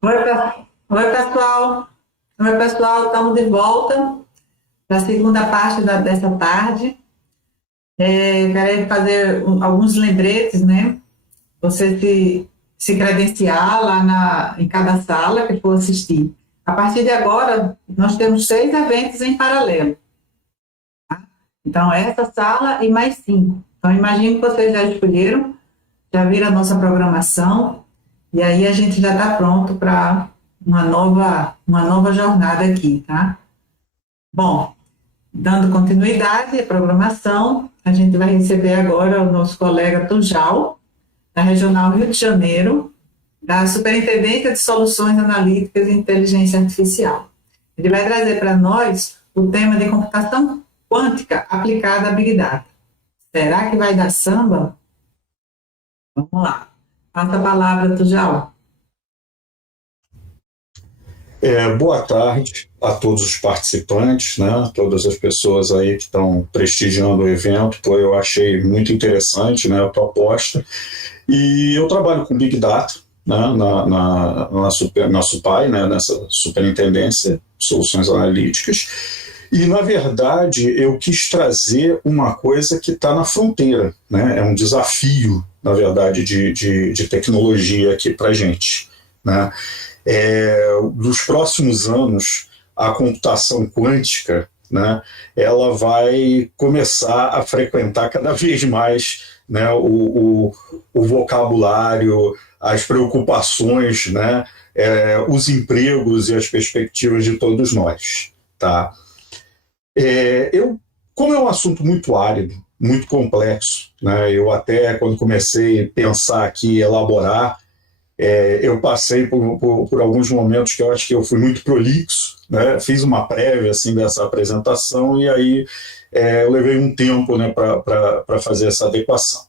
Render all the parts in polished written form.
Oi, pessoal. Oi, pessoal. Estamos de volta para a segunda parte dessa tarde. Quero fazer alguns lembretes, né? Você se credenciar lá em cada sala que for assistir. A partir de agora, nós temos 6 eventos em paralelo. Tá? Então, essa sala e mais 5. Então, imagino que vocês já escolheram, já viram a nossa programação, e aí a gente já está pronto para uma nova jornada aqui, tá? Bom, dando continuidade à programação, a gente vai receber agora o nosso colega Tujal, da Regional Rio de Janeiro, da Superintendência de Soluções Analíticas e Inteligência Artificial. Ele vai trazer para nós o tema de computação quântica aplicada a Big Data. Será que vai dar samba? Vamos lá. Passa a palavra, Tujal. Boa tarde a todos os participantes, né? Todas as pessoas aí que estão prestigiando o evento. Eu achei muito interessante, né, a proposta. E eu trabalho com Big Data, né, na SUPAI, né, nessa Superintendência de Soluções Analíticas. E, na verdade, eu quis trazer uma coisa que está na fronteira, né? É um desafio, na verdade, de tecnologia aqui para a gente, né? Nos próximos anos, a computação quântica, né, ela vai começar a frequentar cada vez mais, né, o vocabulário, as preocupações, né, os empregos e as perspectivas de todos nós. Tá? Como é um assunto muito árido, muito complexo, né, eu até, quando comecei a pensar aqui, elaborar, eu passei por alguns momentos que eu acho que eu fui muito prolixo, né? Fiz uma prévia assim, dessa apresentação e aí eu levei um tempo, né, para fazer essa adequação.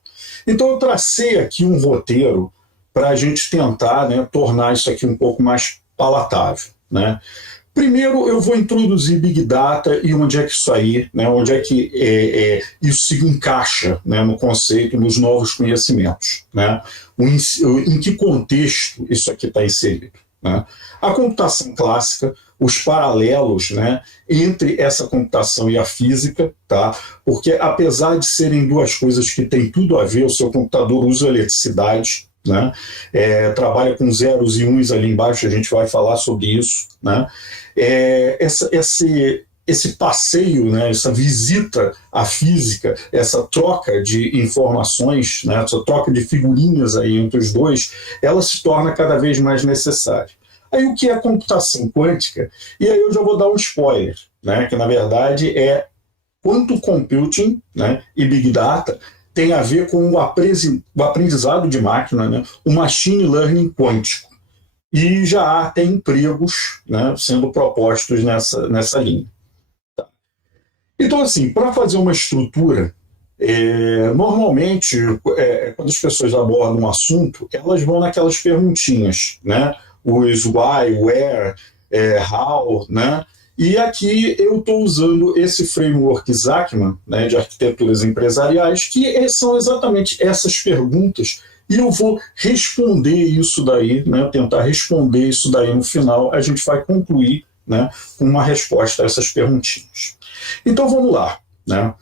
Então eu tracei aqui um roteiro para a gente tentar, né, tornar isso aqui um pouco mais palatável, né? Primeiro, eu vou introduzir Big Data e onde é que isso aí, né, onde é que isso se encaixa, né, no conceito, nos novos conhecimentos, né, em que contexto isso aqui está inserido. Né. A computação clássica, os paralelos, né, entre essa computação e a física, tá, porque apesar de serem duas coisas que têm tudo a ver, o seu computador usa eletricidade, né, trabalha com zeros e uns ali embaixo, a gente vai falar sobre isso, né. Esse passeio, né, essa visita à física, essa troca de informações, né, essa troca de figurinhas aí entre os dois, ela se torna cada vez mais necessária. Aí o que é a computação quântica? E aí eu já vou dar um spoiler, né, que na verdade é quanto computing, né, e Big Data tem a ver com o aprendizado de máquina, né, o machine learning quântico. E já há até empregos, né, sendo propostos nessa linha. Tá. Então, assim, para fazer uma estrutura, normalmente, quando as pessoas abordam um assunto, elas vão naquelas perguntinhas, né, os why, where, how, né, e aqui eu estou usando esse framework Zachman, né, de arquiteturas empresariais, que são exatamente essas perguntas, e eu vou responder isso daí, né, tentar responder isso daí no final, a gente vai concluir, né, com uma resposta a essas perguntinhas. Então vamos lá. Né?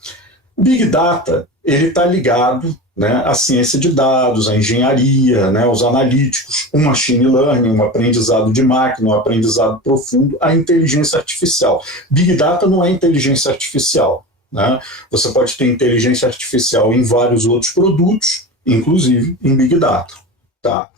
Big Data está ligado, né, à ciência de dados, à engenharia, né, aos analíticos, um machine learning, um aprendizado de máquina, um aprendizado profundo, à inteligência artificial. Big Data não é inteligência artificial. Né? Você pode ter inteligência artificial em vários outros produtos, inclusive em Big Data. Tá?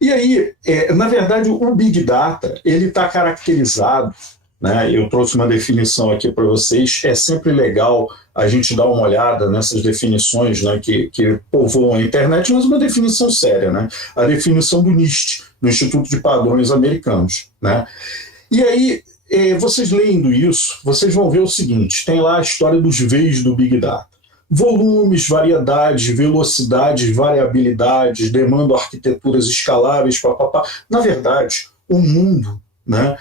E aí, na verdade, o Big Data está caracterizado, né, eu trouxe uma definição aqui para vocês, é sempre legal a gente dar uma olhada nessas definições, né, que povoam a internet, mas uma definição séria, né, a definição do NIST, do Instituto de Padrões Americanos. Né. E aí, vocês lendo isso, vocês vão ver o seguinte, tem lá a história dos V's do Big Data. Volumes, variedades, velocidades, variabilidades, demandam arquiteturas escaláveis, papapá. Na verdade, o mundo, né,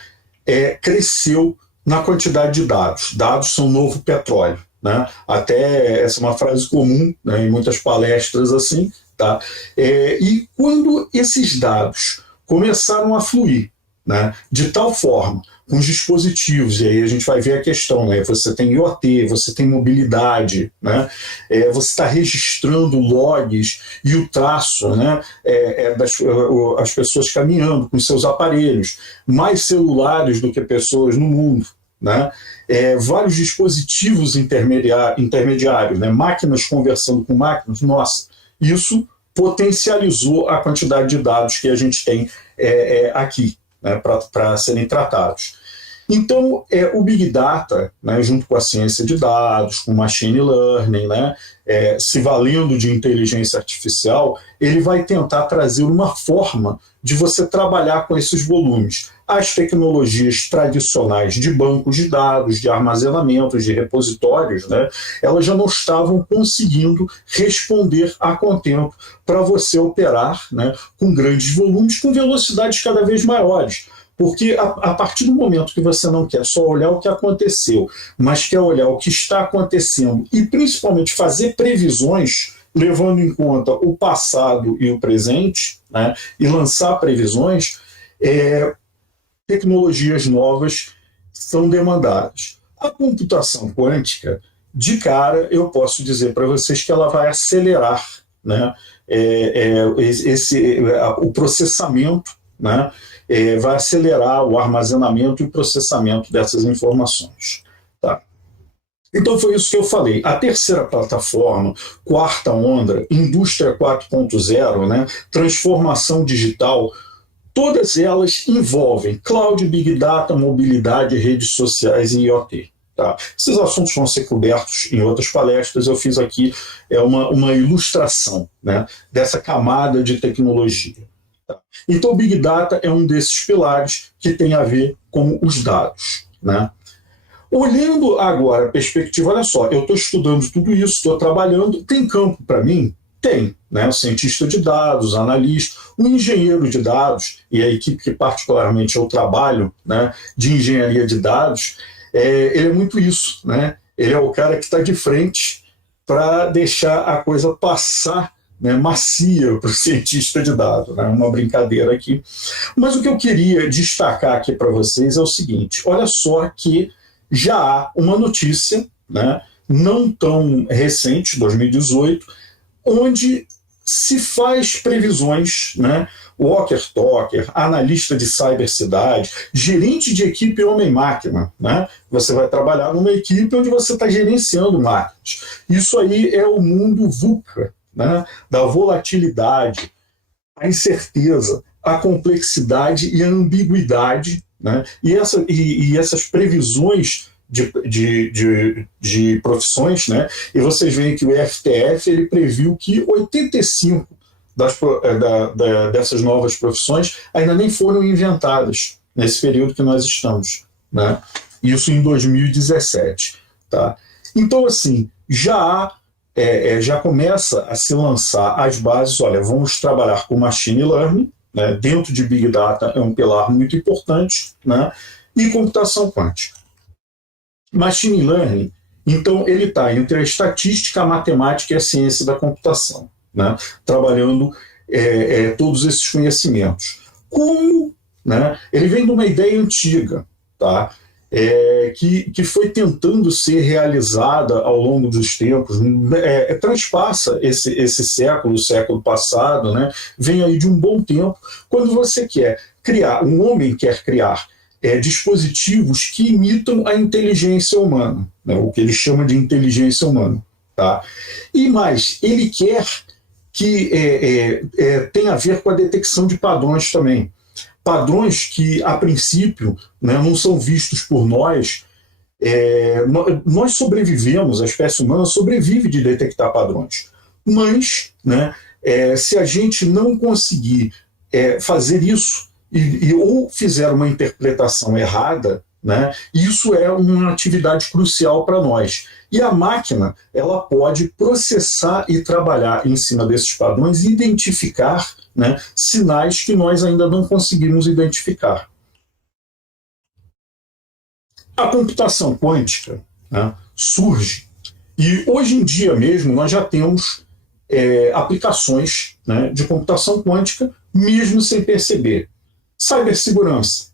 cresceu na quantidade de dados. Dados são o novo petróleo. Né? Até essa é uma frase comum, né, em muitas palestras assim. Tá? E quando esses dados começaram a fluir, né, de tal forma, com os dispositivos, e aí a gente vai ver a questão, né, você tem IoT, você tem mobilidade, né, você está registrando logs e o traço, né, as pessoas caminhando com seus aparelhos, mais celulares do que pessoas no mundo, né, vários dispositivos intermediários, né, máquinas conversando com máquinas, nossa, isso potencializou a quantidade de dados que a gente tem aqui, né, para serem tratados. Então, o Big Data, né, junto com a ciência de dados, com Machine Learning, né, se valendo de inteligência artificial, ele vai tentar trazer uma forma de você trabalhar com esses volumes. As tecnologias tradicionais de bancos de dados, de armazenamento, de repositórios, né, elas já não estavam conseguindo responder a contento para você operar, né, com grandes volumes, com velocidades cada vez maiores. Porque a partir do momento que você não quer só olhar o que aconteceu, mas quer olhar o que está acontecendo e principalmente fazer previsões, levando em conta o passado e o presente, né, e lançar previsões, tecnologias novas são demandadas. A computação quântica, de cara, eu posso dizer para vocês que ela vai acelerar, né, o processamento, né, vai acelerar o armazenamento e o processamento dessas informações. Tá? Então foi isso que eu falei. A terceira plataforma, quarta onda, indústria 4.0, né, transformação digital, todas elas envolvem cloud, big data, mobilidade, redes sociais e IoT. Tá? Esses assuntos vão ser cobertos em outras palestras. Eu fiz aqui uma ilustração, né, dessa camada de tecnologia. Então, o Big Data é um desses pilares que tem a ver com os dados, né? Olhando agora a perspectiva, olha só, eu estou estudando tudo isso, estou trabalhando, tem campo para mim? Tem, né? O cientista de dados, analista, o engenheiro de dados, e a equipe que particularmente eu trabalho, né, de engenharia de dados, ele é muito isso, né? Ele é o cara que está de frente para deixar a coisa passar, né, macia para o cientista de dados, né, uma brincadeira aqui. Mas o que eu queria destacar aqui para vocês é o seguinte, olha só que já há uma notícia, né, não tão recente, 2018, onde se faz previsões, né, Walker Talker, analista de cibercidade, gerente de equipe homem-máquina, né? Você vai trabalhar numa equipe onde você está gerenciando máquinas. Isso aí é o mundo VUCA, né, da volatilidade, a incerteza, a complexidade e a ambiguidade, né, e essas previsões de profissões, né, e vocês veem que o FTF ele previu que 85 dessas novas profissões ainda nem foram inventadas nesse período que nós estamos, né, isso em 2017. Tá? Então, assim, já começa a se lançar as bases, olha, vamos trabalhar com Machine Learning, né, dentro de Big Data é um pilar muito importante, né, e computação quântica. Machine Learning, então, ele está entre a estatística, a matemática e a ciência da computação, né, trabalhando todos esses conhecimentos. Como, né, ele vem de uma ideia antiga, tá? Que foi tentando ser realizada ao longo dos tempos, transpassa esse século, o século passado, né? Vem aí de um bom tempo, quando você quer criar, um homem quer criar dispositivos que imitam a inteligência humana, né? O que ele chama de inteligência humana. Tá? E mais, ele quer que tenha a ver com a detecção de padrões também. Padrões que, a princípio, né, não são vistos por nós. Nós sobrevivemos, a espécie humana sobrevive de detectar padrões. Mas, né, se a gente não conseguir fazer isso, ou fizer uma interpretação errada, né, isso é uma atividade crucial para nós. E a máquina ela pode processar e trabalhar em cima desses padrões e identificar, né, sinais que nós ainda não conseguimos identificar. A computação quântica, né, surge, e hoje em dia mesmo nós já temos aplicações, né, de computação quântica, mesmo sem perceber. cibersegurança,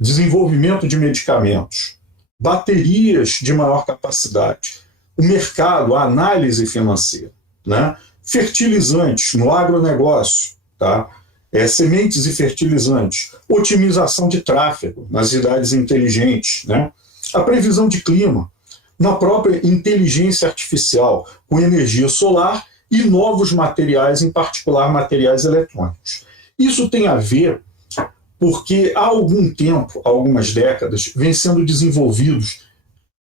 desenvolvimento de medicamentos, baterias de maior capacidade, o mercado, a análise financeira, né? Fertilizantes no agronegócio, tá? Sementes e fertilizantes, otimização de tráfego nas cidades inteligentes, né? A previsão de clima, na própria inteligência artificial, com energia solar e novos materiais, em particular materiais eletrônicos. Isso tem a ver porque há algum tempo, há algumas décadas, vem sendo desenvolvidos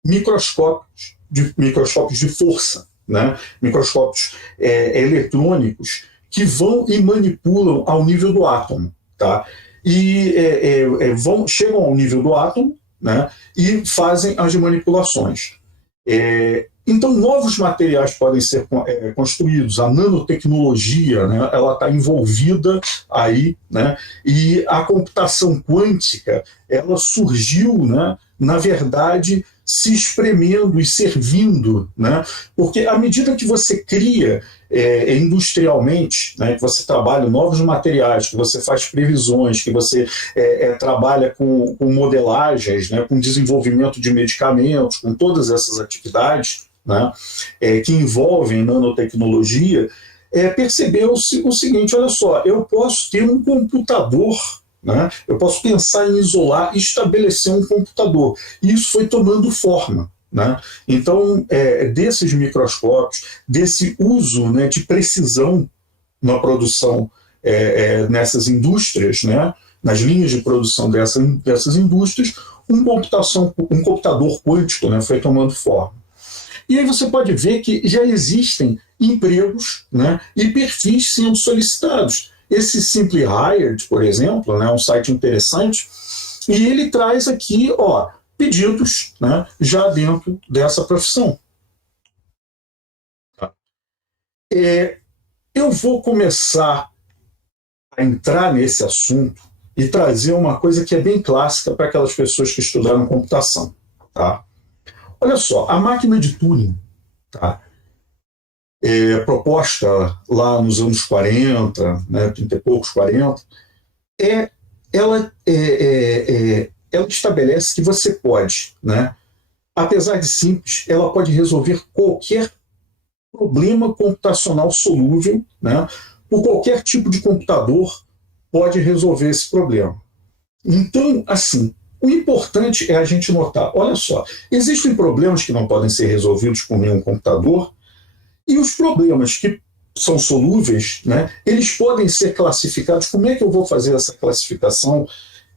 microscópios de força, né? Microscópios eletrônicos que vão e manipulam ao nível do átomo, tá? E chegam ao nível do átomo, né? E fazem as manipulações. Então, novos materiais podem ser construídos, a nanotecnologia, né, ela está envolvida aí, né, e a computação quântica, ela surgiu, né, na verdade, se espremendo e servindo, né, porque à medida que você cria industrialmente, né, que você trabalha novos materiais, que você faz previsões, que você trabalha com modelagens, né, com desenvolvimento de medicamentos, com todas essas atividades, né, que envolvem nanotecnologia, percebeu-se o seguinte: olha só, eu posso ter um computador, né, eu posso pensar em isolar e estabelecer um computador. E isso foi tomando forma. Né? Então, desses microscópios, desse uso, né, de precisão na produção nessas indústrias, né, nas linhas de produção dessas indústrias, um computador quântico, né, foi tomando forma. E aí você pode ver que já existem empregos, né, e perfis sendo solicitados. Esse Simply Hired, por exemplo, né, é um site interessante, e ele traz aqui, pedidos, né, já dentro dessa profissão. Eu vou começar a entrar nesse assunto e trazer uma coisa que é bem clássica para aquelas pessoas que estudaram computação. Tá? Olha só, a máquina de Turing, tá? Proposta lá nos anos 40, né, 30 e poucos, 40, ela estabelece que você pode, né, apesar de simples, ela pode resolver qualquer problema computacional solúvel, né, por qualquer tipo de computador pode resolver esse problema. Então, assim, o importante é a gente notar, olha só, existem problemas que não podem ser resolvidos com nenhum computador, e os problemas que são solúveis, né, eles podem ser classificados. Como é que eu vou fazer essa classificação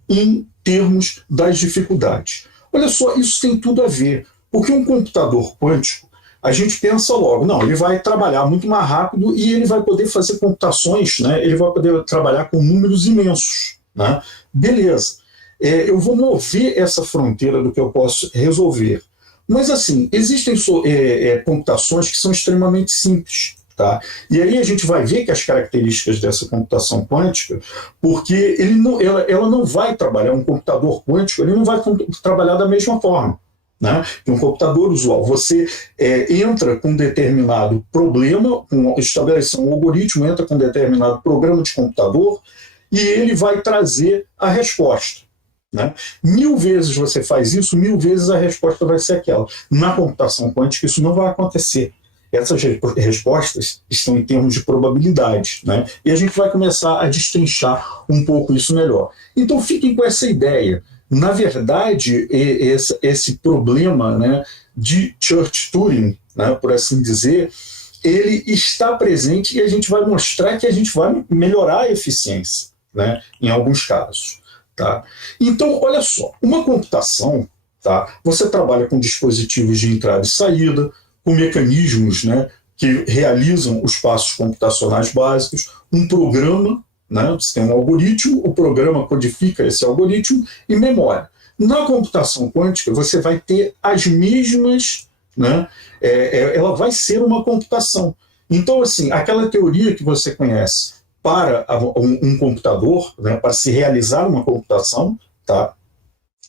em termos das dificuldades? Olha só, isso tem tudo a ver, porque um computador quântico, a gente pensa logo, não, ele vai trabalhar muito mais rápido e ele vai poder fazer computações, né, ele vai poder trabalhar com números imensos. Né? Beleza. Eu vou mover essa fronteira do que eu posso resolver. Mas, assim, existem computações que são extremamente simples. Tá? E aí a gente vai ver que as características dessa computação quântica, porque ela não vai trabalhar, um computador quântico, ele não vai trabalhar da mesma forma. Né? Um computador usual, você entra com um determinado problema, estabelece um algoritmo, entra com um determinado programa de computador e ele vai trazer a resposta. Né? 1000 vezes você faz isso, 1000 vezes a resposta vai ser aquela. Na computação quântica isso não vai acontecer. Essas respostas estão em termos de probabilidade. Né? E a gente vai começar a destrinchar um pouco isso melhor. Então fiquem com essa ideia. Na verdade, esse problema, né, de Church-Turing, né, por assim dizer, ele está presente e a gente vai mostrar que a gente vai melhorar a eficiência, né, em alguns casos. Tá? Então, olha só, uma computação, tá, você trabalha com dispositivos de entrada e saída, com mecanismos, né, que realizam os passos computacionais básicos, um programa, né, você tem um algoritmo, o programa codifica esse algoritmo e memória. Na computação quântica, você vai ter as mesmas, né, ela vai ser uma computação. Então, assim, aquela teoria que você conhece para um computador, né, para se realizar uma computação, tá?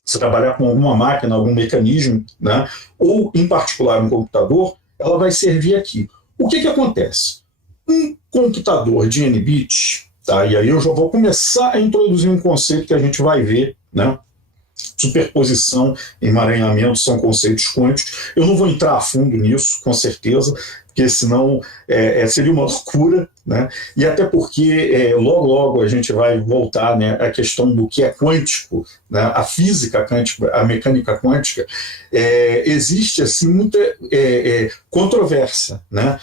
Se trabalhar com alguma máquina, algum mecanismo, né, ou, em particular, um computador, ela vai servir aqui. O que acontece? Um computador de N bits, tá? E aí eu já vou começar a introduzir um conceito que a gente vai ver, né? Superposição, emaranhamento são conceitos quânticos. Eu não vou entrar a fundo nisso, com certeza, porque senão seria uma loucura, né? E até porque logo a gente vai voltar, né, à questão do que é quântico, né? A física quântica, a mecânica quântica, existe assim muita controvérsia, né?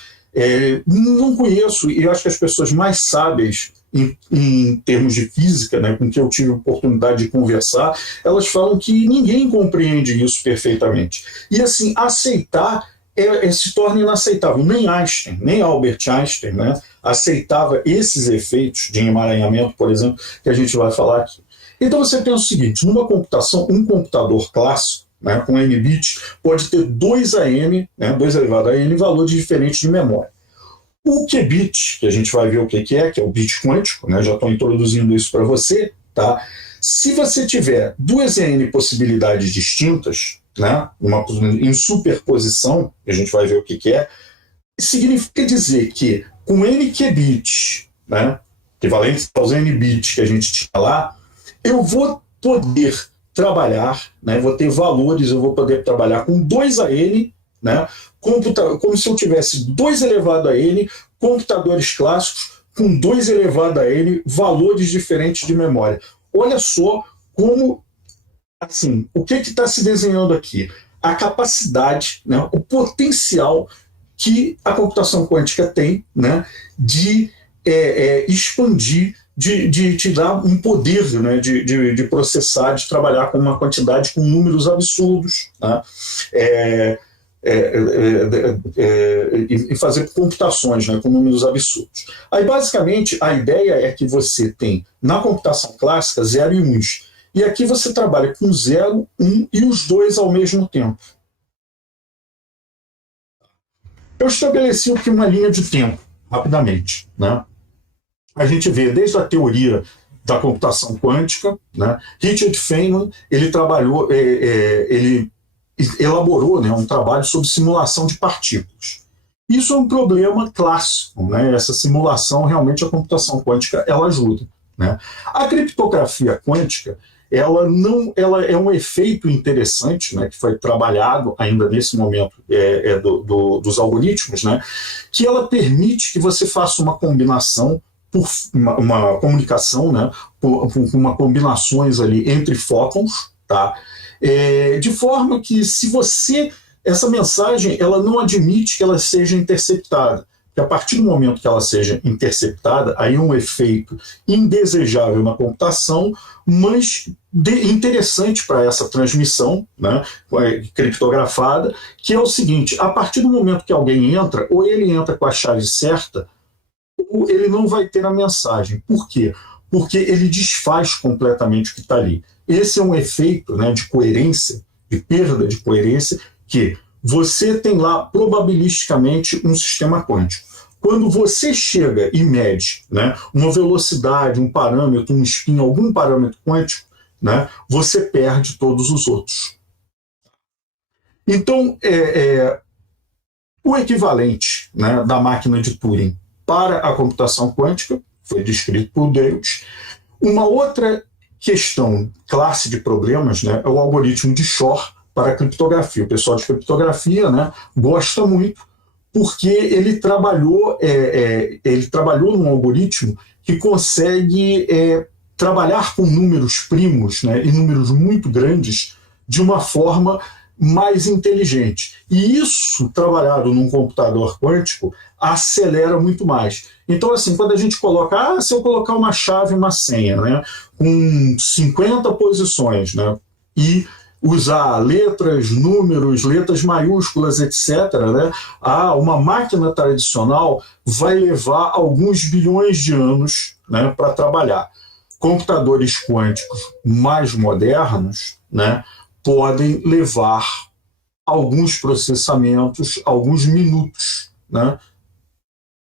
Não conheço, e eu acho que as pessoas mais sábias em termos de física, né, com que eu tive a oportunidade de conversar, elas falam que ninguém compreende isso perfeitamente. E assim, aceitar se torna inaceitável. Nem Einstein, nem Albert Einstein, né, aceitava esses efeitos de emaranhamento, por exemplo, que a gente vai falar aqui. Então você pensa o seguinte, numa computação, um computador clássico, né, com n bits, pode ter 2 a n, né, 2 elevado a n, valores diferentes de memória. O qubit, que a gente vai ver o que é o bit quântico, né, já estou introduzindo isso para você, tá? Se você tiver 2 n possibilidades distintas, né, em superposição, que a gente vai ver o que é, significa dizer que com n qubits, né, equivalente aos n bits que a gente tinha lá, eu vou poder trabalhar, né, vou ter valores, eu vou poder trabalhar com 2 a n, né, como se eu tivesse 2 elevado a n computadores clássicos com 2 elevado a n valores diferentes de memória. Olha só como, assim, o que está se desenhando aqui? A capacidade, né, o potencial que a computação quântica tem, né, de expandir, de te dar um poder, né, de processar, de trabalhar com uma quantidade, com números absurdos, né, e fazer computações, né, com números absurdos. Aí, basicamente, a ideia é que você tem, na computação clássica, 0 e 1s. E aqui você trabalha com 0, 1 e os dois ao mesmo tempo. Eu estabeleci aqui uma linha de tempo, rapidamente, né? A gente vê desde a teoria da computação quântica, né? Richard Feynman, ele trabalhou, ele elaborou, né, um trabalho sobre simulação de partículas. Isso é um problema clássico, né? Essa simulação, realmente, a computação quântica, ela ajuda, né? A criptografia quântica, ela é um efeito interessante, né, que foi trabalhado ainda nesse momento dos algoritmos, né, que ela permite que você faça uma combinação, uma comunicação, né, por uma combinações ali entre fótons, tá? De forma que essa mensagem, ela não admite que ela seja interceptada. Porque a partir do momento que ela seja interceptada, aí é um efeito indesejável na computação, mas interessante para essa transmissão, né, criptografada, que é o seguinte: a partir do momento que alguém entra, ou ele entra com a chave certa, ou ele não vai ter a mensagem. Por quê? Porque ele desfaz completamente o que está ali. Esse é um efeito, né, de coerência, de perda de coerência, que você tem lá probabilisticamente um sistema quântico. Quando você chega e mede, né, uma velocidade, um parâmetro, um spin, algum parâmetro quântico, né, você perde todos os outros. Então, o equivalente, né, da máquina de Turing para a computação quântica foi descrito por Deutsch. Uma outra questão, classe de problemas, né, é o algoritmo de Shor para a criptografia. O pessoal de criptografia, né, gosta muito, porque ele trabalhou num algoritmo que consegue trabalhar com números primos, né, e números muito grandes de uma forma mais inteligente. E isso, trabalhado num computador quântico, acelera muito mais. Então, assim, quando a gente coloca, se eu colocar uma chave, uma senha, né, com 50 posições, né, e usar letras, números, letras maiúsculas, etc., né, uma máquina tradicional vai levar alguns bilhões de anos, né, para trabalhar. Computadores quânticos mais modernos, né, podem levar alguns processamentos, alguns minutos, né,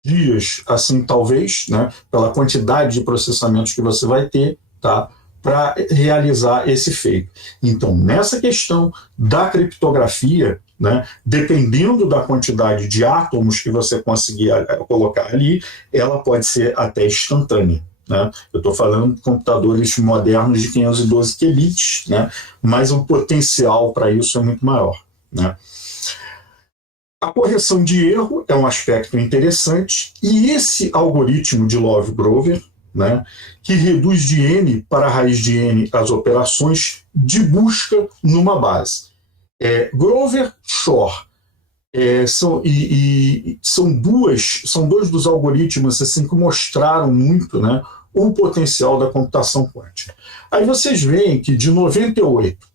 dias, assim, talvez, né, pela quantidade de processamentos que você vai ter, tá, para realizar esse feito. Então, nessa questão da criptografia, né, dependendo da quantidade de átomos que você conseguir colocar ali, ela pode ser até instantânea. né? Eu estou falando de computadores modernos de 512 qubits, né? Mas o potencial para isso é muito maior, né? A correção de erro é um aspecto interessante, e esse algoritmo de Love-Grover, né, que reduz de n para a raiz de n as operações de busca numa base. Grover, Shor, são dois dos algoritmos assim, que mostraram muito, né, o potencial da computação quântica. Aí vocês veem que de 98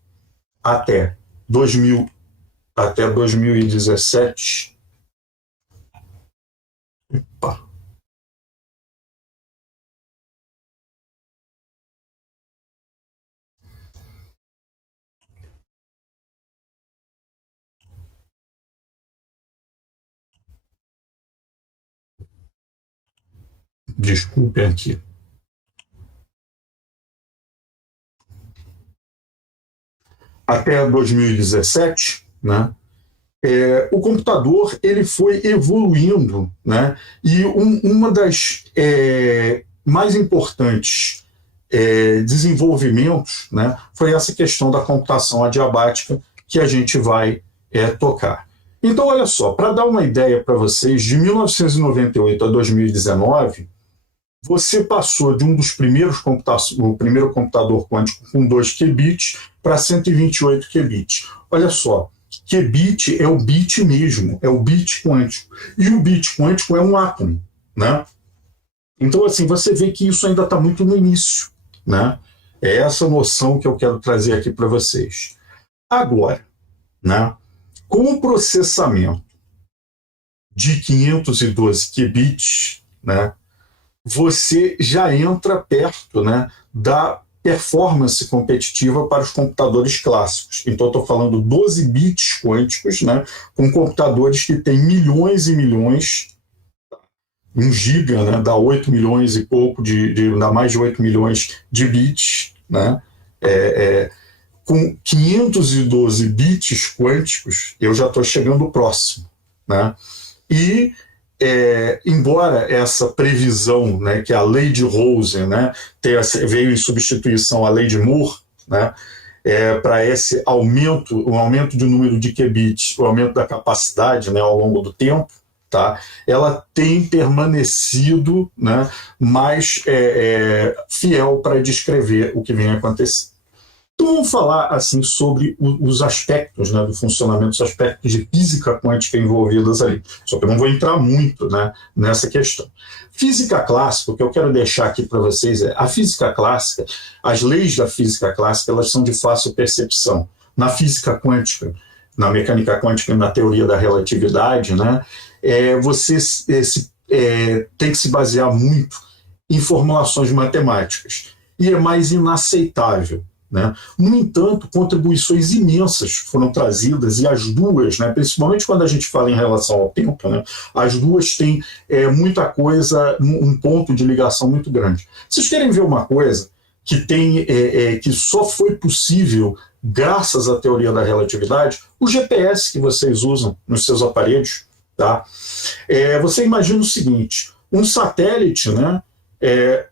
até 2017. Opa. Desculpem aqui. Até 2017, né? O computador ele foi evoluindo, né? E uma das mais importantes desenvolvimentos, né, foi essa questão da computação adiabática que a gente vai tocar. Então, olha só, para dar uma ideia para vocês, de 1998 a 2019, você passou de um dos primeiros o primeiro computador quântico com 2 qubits para 128 qubits. Olha só, qubit é o bit mesmo, é o bit quântico. E o bit quântico é um átomo, né? Então, assim, você vê que isso ainda está muito no início, né? É essa noção que eu quero trazer aqui para vocês. Agora, né, com o processamento de 512 qubits, né, você já entra perto, né, da performance competitiva para os computadores clássicos. Então, estou falando 12 bits quânticos, né, com computadores que têm milhões e milhões, 1 giga, né, dá 8 milhões e pouco, dá mais de 8 milhões de bits, né, com 512 bits quânticos, eu já estou chegando próximo, né, e embora essa previsão, né, que é a lei de Rosen, né, veio em substituição à lei de Moore, né, para esse aumento, o aumento do número de qubits, o aumento da capacidade, né, ao longo do tempo, tá, ela tem permanecido, né, mais fiel para descrever o que vem acontecendo. Então, vamos falar assim, sobre os aspectos, né, do funcionamento, os aspectos de física quântica envolvidos ali. Só que eu não vou entrar muito, né, nessa questão. Física clássica, o que eu quero deixar aqui para vocês é a física clássica, as leis da física clássica, elas são de fácil percepção. Na física quântica, na mecânica quântica e na teoria da relatividade, né, você tem que se basear muito em formulações matemáticas. E é mais inaceitável, né? No entanto, contribuições imensas foram trazidas, e as duas, né, principalmente quando a gente fala em relação ao tempo, né, as duas têm muita coisa, um ponto de ligação muito grande. Vocês querem ver uma coisa que, que só foi possível graças à teoria da relatividade? O GPS que vocês usam nos seus aparelhos. Tá? Você imagina o seguinte, um satélite, né,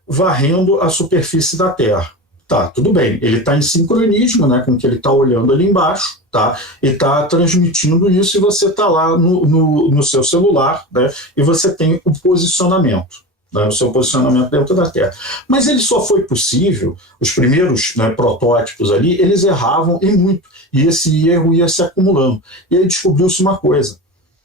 varrendo a superfície da Terra. Tá, tudo bem, ele está em sincronismo, né, com o que ele está olhando ali embaixo, tá, e está transmitindo isso, e você está lá no seu celular, né, e você tem o posicionamento, né, o seu posicionamento dentro da Terra. Mas ele só foi possível, os primeiros, né, protótipos ali, eles erravam e muito, e esse erro ia se acumulando. E aí descobriu-se uma coisa,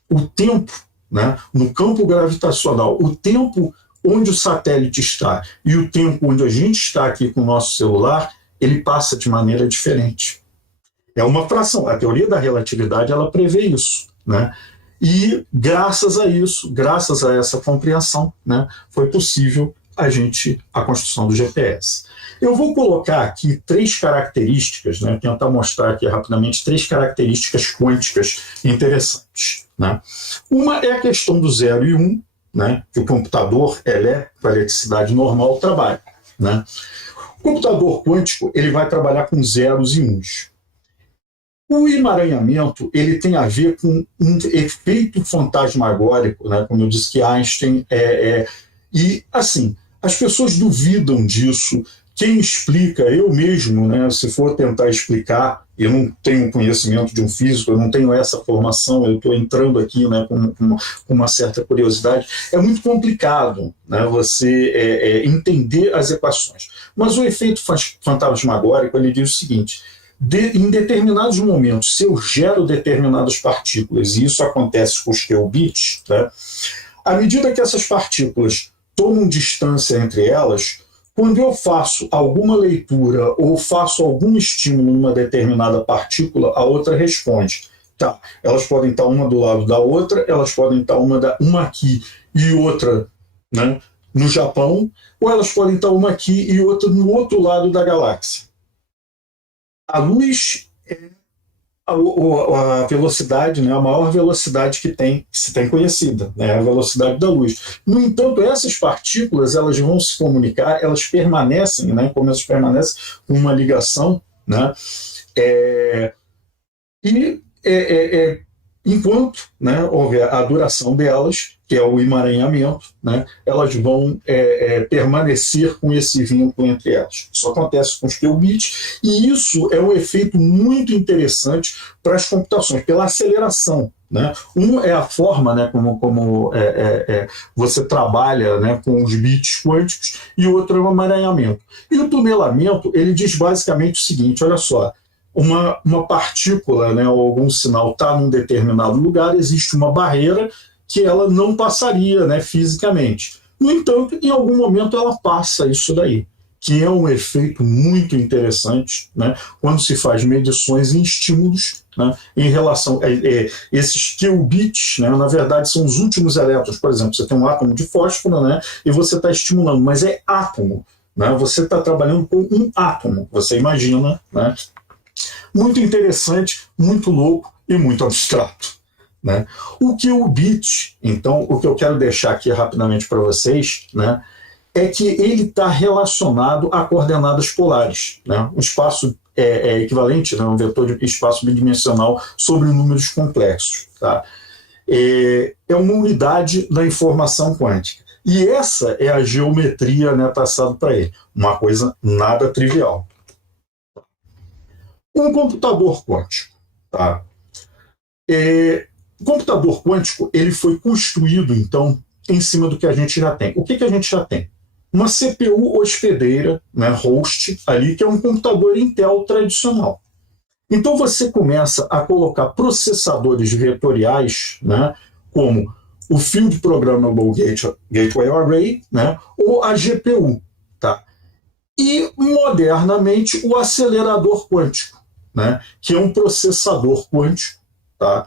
o tempo, né, no campo gravitacional, o tempo onde o satélite está e o tempo onde a gente está aqui com o nosso celular, ele passa de maneira diferente. É uma fração. A teoria da relatividade, ela prevê isso, né? E graças a isso, graças a essa compreensão, né, foi possível a construção do GPS. Eu vou colocar aqui 3 características, né, tentar mostrar aqui rapidamente 3 características quânticas interessantes, né? Uma é a questão do 0 e 1, né, que o computador elétrico, a eletricidade normal, trabalha, né? O computador quântico, ele vai trabalhar com zeros e uns. O emaranhamento, ele tem a ver com um efeito fantasmagórico, né, como eu disse que Einstein e assim, As pessoas duvidam disso. Quem explica, eu mesmo, né, se for tentar explicar, eu não tenho conhecimento de um físico, eu não tenho essa formação, eu estou entrando aqui, né, com uma certa curiosidade, é muito complicado, né, você entender as equações. Mas o efeito fantasmagórico, ele diz o seguinte: em determinados momentos, se eu gero determinadas partículas, e isso acontece com os qubits, né, à medida que essas partículas tomam distância entre elas, quando eu faço alguma leitura ou faço algum estímulo numa determinada partícula, a outra responde. Tá, elas podem estar uma do lado da outra, elas podem estar uma aqui e outra, né, no Japão, ou elas podem estar uma aqui e outra no outro lado da galáxia. A luz é a velocidade, né, a maior velocidade que se tem conhecida, né, a velocidade da luz. No entanto, essas partículas, elas vão se comunicar, elas permanecem, né, como elas permanecem com uma ligação, né, enquanto, né, houver a duração delas, que é o emaranhamento, né, elas vão permanecer com esse vínculo entre elas. Isso acontece com os qubits, e isso é um efeito muito interessante para as computações, pela aceleração. Né? Um é a forma, né, como você trabalha, né, com os bits quânticos, e o outro é o emaranhamento. E o tunelamento, ele diz basicamente o seguinte: olha só, uma partícula, né, ou algum sinal está num determinado lugar, existe uma barreira que ela não passaria, né, fisicamente. No entanto, em algum momento ela passa isso daí, que é um efeito muito interessante, né, quando se faz medições em estímulos, né, em relação a esses qubits, né, na verdade são os últimos elétrons. Por exemplo, você tem um átomo de fósforo, né, e você está estimulando, mas é átomo, né, você está trabalhando com um átomo, você imagina, né? Muito interessante, muito louco e muito abstrato. Né? O qubit, então, o que eu quero deixar aqui rapidamente para vocês, né, é que ele está relacionado a coordenadas polares. Né? Um espaço equivalente, né, um vetor de espaço bidimensional sobre números complexos. Tá? É uma unidade da informação quântica. E essa é a geometria, né, traçada para ele. Uma coisa nada trivial. Um computador quântico. Tá? O computador quântico, ele foi construído, então, em cima do que a gente já tem. O que a gente já tem? Uma CPU hospedeira, né, host, ali, que é um computador Intel tradicional. Então você começa a colocar processadores vetoriais, né, como o Field Programmable Gateway Array, né, ou a GPU. Tá? E, modernamente, o acelerador quântico, né, que é um processador quântico, tá,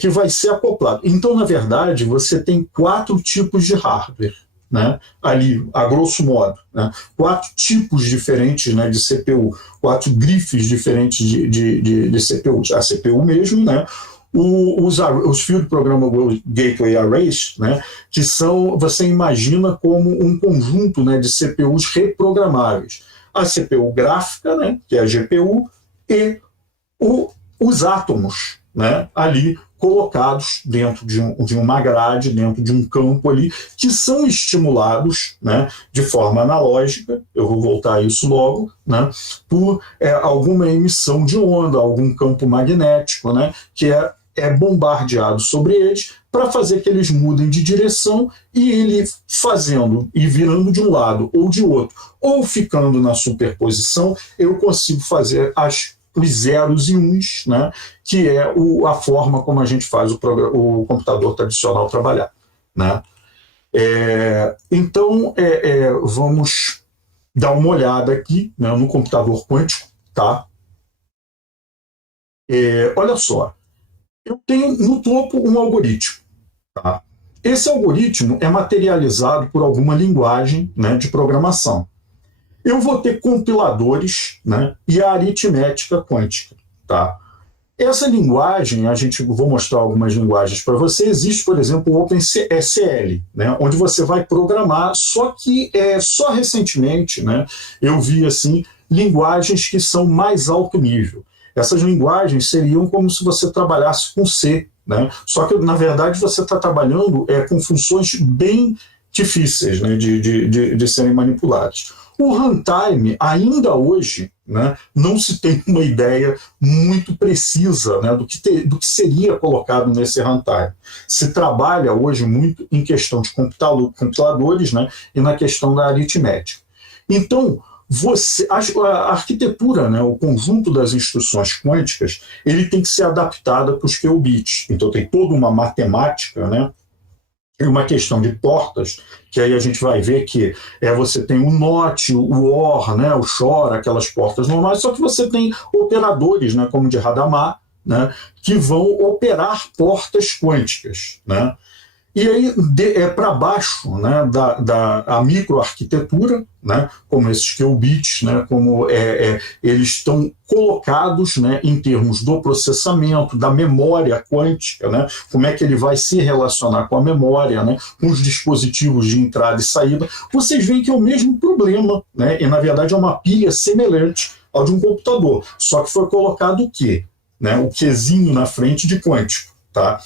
que vai ser acoplado. Então, na verdade, você tem 4 tipos de hardware, né, ali, a grosso modo. Né, 4 tipos diferentes, né, de CPU, 4 grifes diferentes de CPU. A CPU mesmo, né, os Field Programmable Gateway Arrays, né, que são, você imagina como um conjunto, né, de CPUs reprogramáveis. A CPU gráfica, né, que é a GPU, e os átomos, né, ali colocados dentro de uma grade, dentro de um campo ali, que são estimulados, né, de forma analógica, eu vou voltar a isso logo, né, por alguma emissão de onda, algum campo magnético, né, que é bombardeado sobre eles para fazer que eles mudem de direção, e ele fazendo e virando de um lado ou de outro, ou ficando na superposição, eu consigo fazer os zeros e uns, né, que é a forma como a gente faz o computador tradicional trabalhar. Né? Então, vamos dar uma olhada aqui, né, no computador quântico. Tá? Olha só, eu tenho no topo um algoritmo. Tá? Esse algoritmo é materializado por alguma linguagem, né, de programação. Eu vou ter compiladores, né, e a aritmética quântica. Tá? Essa linguagem, vou mostrar algumas linguagens para você. Existe, por exemplo, o OpenSL, né, onde você vai programar, só que só recentemente, né, eu vi assim, linguagens que são mais alto nível. Essas linguagens seriam como se você trabalhasse com C, né? Só que, na verdade, você está trabalhando com funções bem difíceis, né, de serem manipulados. O runtime, ainda hoje, né, não se tem uma ideia muito precisa, né, do que seria colocado nesse runtime. Se trabalha hoje muito em questão de compiladores, né, e na questão da aritmética. Então, a arquitetura, né, o conjunto das instruções quânticas, ele tem que ser adaptada para os qubits. Então, tem toda uma matemática, né, e uma questão de portas, que aí a gente vai ver que você tem o NOT, o OR, né, o SHOR, aquelas portas normais, só que você tem operadores, né, como de Hadamard, né, que vão operar portas quânticas, né? E aí, para baixo, né, da microarquitetura, né, como esses qubits, né, como eles estão colocados, né, em termos do processamento, da memória quântica, né, como é que ele vai se relacionar com a memória, né, com os dispositivos de entrada e saída, vocês veem que é o mesmo problema, né, e na verdade é uma pilha semelhante ao de um computador, só que foi colocado o quê? Né, o Qzinho na frente de quântico, tá?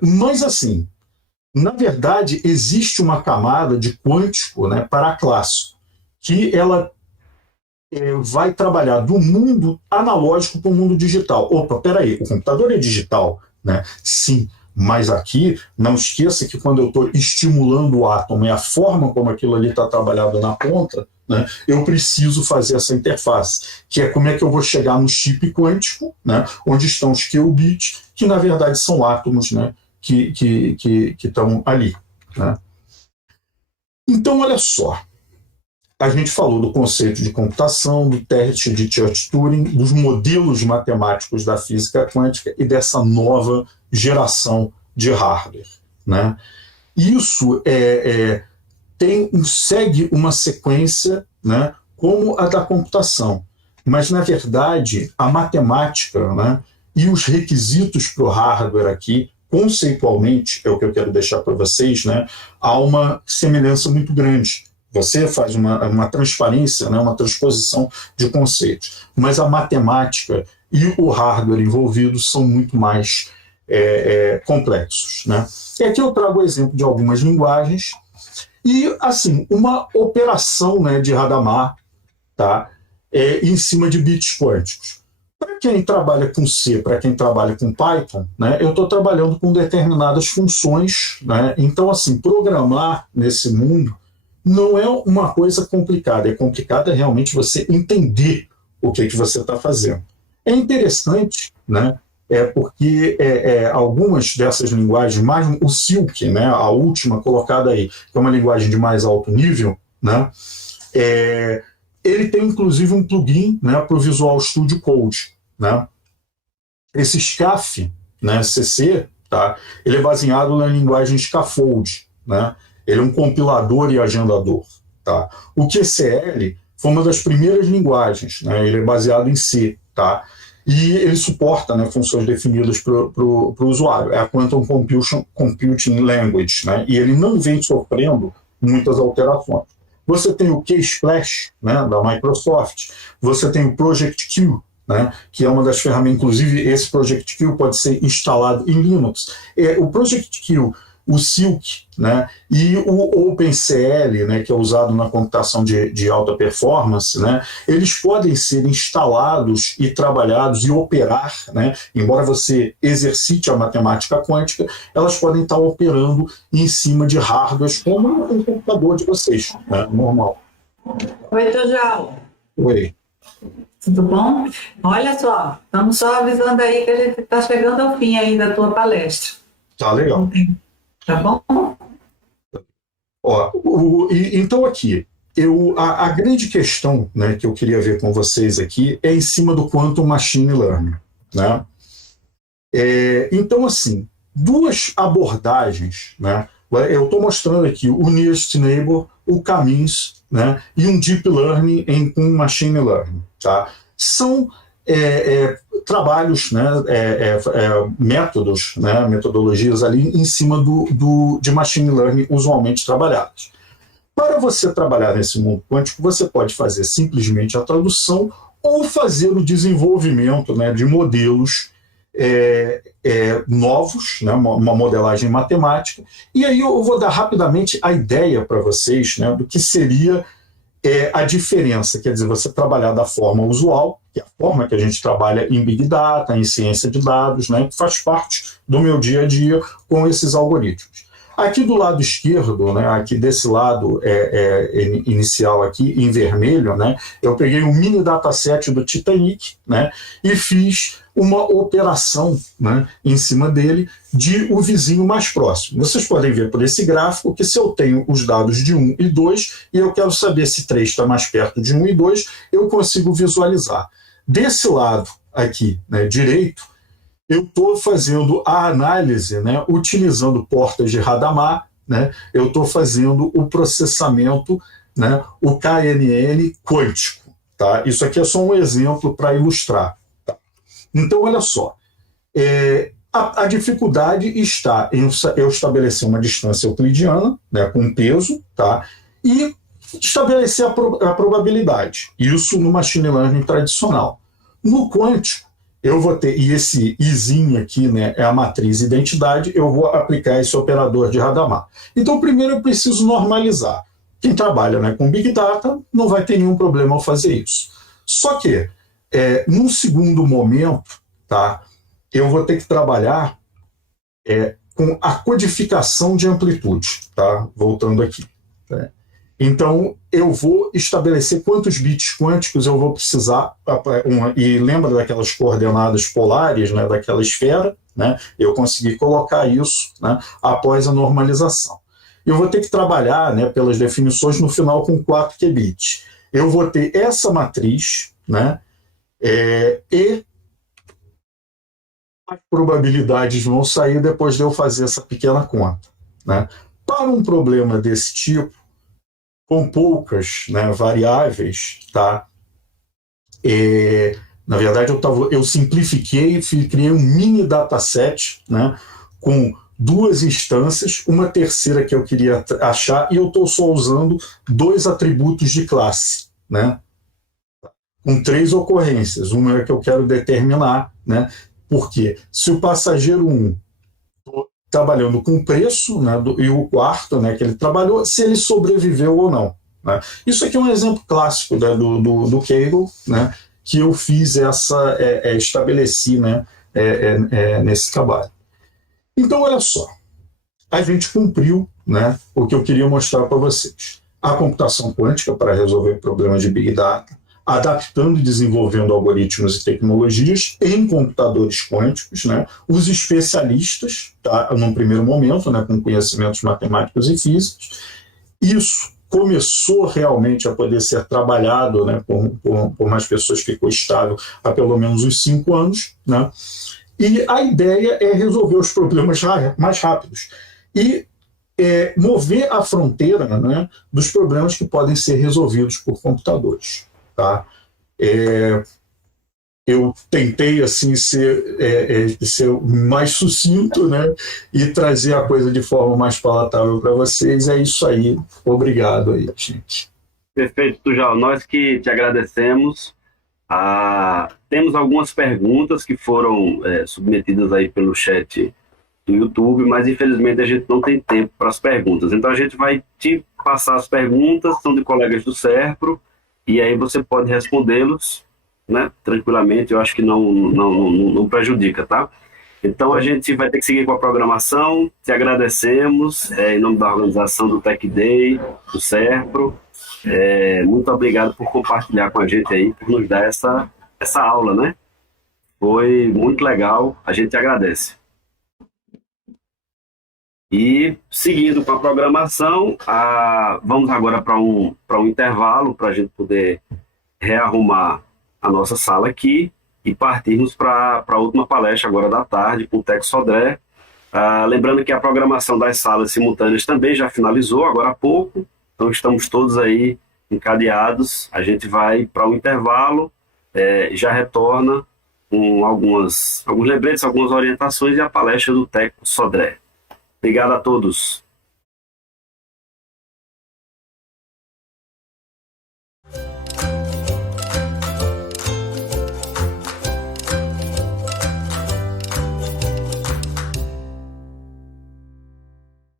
Mas assim, na verdade, existe uma camada de quântico, né, para clássico, que ela vai trabalhar do mundo analógico para o mundo digital. Opa, peraí, o computador é digital, né? Sim, mas aqui, não esqueça que quando eu estou estimulando o átomo e a forma como aquilo ali está trabalhado na ponta, né, eu preciso fazer essa interface, que é como é que eu vou chegar no chip quântico, né, onde estão os qubits, que na verdade são átomos, né, que estão ali, né? Então, olha só, a gente falou do conceito de computação, do teste de Church-Turing, dos modelos matemáticos da física quântica e dessa nova geração de hardware, né? Isso segue uma sequência, né, como a da computação, mas na verdade a matemática, né, e os requisitos para o hardware aqui, conceitualmente, é o que eu quero deixar para vocês, né, há uma semelhança muito grande. Você faz uma transparência, né, uma transposição de conceitos, mas a matemática e o hardware envolvidos são muito mais complexos, né? E aqui eu trago o exemplo de algumas linguagens e, assim, uma operação, né, de Hadamard, tá, em cima de bits quânticos. Para quem trabalha com C, para quem trabalha com Python, né, eu estou trabalhando com determinadas funções, né? Então, assim, programar nesse mundo não é uma coisa complicada. É complicado realmente você entender o que você está fazendo. É interessante, né? Porque algumas dessas linguagens, mais o Silk, né, a última colocada aí, que é uma linguagem de mais alto nível, né, ele tem inclusive um plugin, né, para o Visual Studio Code, né? Esse SCAF, né, CC, tá, ele é baseado na linguagem Scaffold, né? Ele é um compilador e agendador, tá? O QCL foi uma das primeiras linguagens, né? Ele é baseado em C, tá? E ele suporta, né, funções definidas para o usuário. É a Quantum Computing Language, né? E ele não vem sofrendo muitas alterações. Você tem o Ksplash, né, da Microsoft. Você tem o Project Q, né, que é uma das ferramentas. Inclusive, esse Project Q pode ser instalado em Linux. O Project Q, o Silk, né, e o OpenCL, né, que é usado na computação de alta performance, né, eles podem ser instalados e trabalhados e operar, né, embora você exercite a matemática quântica, elas podem estar operando em cima de hardware como o computador de vocês, né, normal. Oi, Tujal. Oi. Tudo bom? Olha só, estamos só avisando aí que a gente está chegando ao fim aí da tua palestra. Tá legal. Tá bom? Então aqui, a grande questão, né, que eu queria ver com vocês aqui é em cima do Quantum Machine Learning, né? Então, assim, duas abordagens, né? Eu estou mostrando aqui o Nearest Neighbor, o Caminhos, né, e um Deep Learning com Machine Learning, tá? São trabalhos, né, métodos, né, metodologias ali em cima de Machine Learning usualmente trabalhados. Para você trabalhar nesse mundo quântico, você pode fazer simplesmente a tradução ou fazer o desenvolvimento, né, de modelos novos, né, uma modelagem matemática, e aí eu vou dar rapidamente a ideia para vocês, né, do que seria a diferença, quer dizer, você trabalhar da forma usual, que é a forma que a gente trabalha em Big Data, em ciência de dados, né, que faz parte do meu dia a dia com esses algoritmos. Aqui do lado esquerdo, né, aqui desse lado inicial aqui, em vermelho, né, eu peguei um mini dataset do Titanic, né, e fiz uma operação, né, em cima dele de o vizinho mais próximo. Vocês podem ver por esse gráfico que se eu tenho os dados de 1 e 2 e eu quero saber se 3 está mais perto de 1 e 2, eu consigo visualizar. Desse lado aqui, né, direito, eu estou fazendo a análise, né, utilizando portas de Hadamard, né, eu estou fazendo o processamento, né, o KNN quântico. Tá? Isso aqui é só um exemplo para ilustrar. Tá? Então, olha só, a dificuldade está em eu estabelecer uma distância euclidiana, né, com peso, tá? E estabelecer a probabilidade. Isso no machine learning tradicional. No quântico, eu vou ter, e esse izinho aqui, né, é a matriz identidade, eu vou aplicar esse operador de Hadamard. Então, primeiro eu preciso normalizar. Quem trabalha, né, com Big Data não vai ter nenhum problema ao fazer isso. Só que, num segundo momento, tá, eu vou ter que trabalhar com a codificação de amplitude. Tá? Voltando aqui. Tá? Então, eu vou estabelecer quantos bits quânticos eu vou precisar, e lembra daquelas coordenadas polares, né, daquela esfera, né, eu consegui colocar isso, né, após a normalização. Eu vou ter que trabalhar, né, pelas definições no final com 4 qubits. Eu vou ter essa matriz, né, e as probabilidades vão sair depois de eu fazer essa pequena conta. Né. Para um problema desse tipo, com poucas, né, variáveis, tá? Na verdade, eu simplifiquei, criei um mini dataset, né, com 2 instâncias, uma terceira que eu queria achar, e eu estou só usando 2 atributos de classe, né, com 3 ocorrências. Uma é que eu quero determinar, né, porque se o passageiro 1 trabalhando com preço, né, e o quarto, né, que ele trabalhou, se ele sobreviveu ou não. Né? Isso aqui é um exemplo clássico, né, do Kaggle, né, que eu fiz estabeleci, né, nesse trabalho. Então, olha só, a gente cumpriu, né, o que eu queria mostrar para vocês. A computação quântica para resolver problemas de Big Data, adaptando e desenvolvendo algoritmos e tecnologias em computadores quânticos, né? Os especialistas, tá? Num primeiro momento, né? Com conhecimentos matemáticos e físicos. Isso começou realmente a poder ser trabalhado, né? Por mais pessoas, ficou estável há pelo menos uns 5 anos, né? E a ideia é resolver os problemas mais rápidos e mover a fronteira, né, dos problemas que podem ser resolvidos por computadores. Tá? Eu tentei assim ser mais sucinto, né, e trazer a coisa de forma mais palatável para vocês. É isso aí. Obrigado aí, gente. Perfeito, Tujal. Nós que te agradecemos. Temos algumas perguntas que foram submetidas aí pelo chat do YouTube, mas infelizmente a gente não tem tempo para as perguntas. Então a gente vai te passar as perguntas, são de colegas do SERPRO, e aí você pode respondê-los, né, tranquilamente. Eu acho que não prejudica, tá? Então a gente vai ter que seguir com a programação. Te agradecemos em nome da organização do Tech Day, do SERPRO. Muito obrigado por compartilhar com a gente aí, por nos dar essa aula, né? Foi muito legal, a gente te agradece. E seguindo com a programação, vamos agora para um intervalo, para a gente poder rearrumar a nossa sala aqui e partirmos para a última palestra agora da tarde com o Tec Sodré. Lembrando que a programação das salas simultâneas também já finalizou agora há pouco, então estamos todos aí encadeados. A gente vai para um intervalo, já retorna com alguns lembretes, algumas orientações e a palestra do Tec Sodré. Obrigado a todos.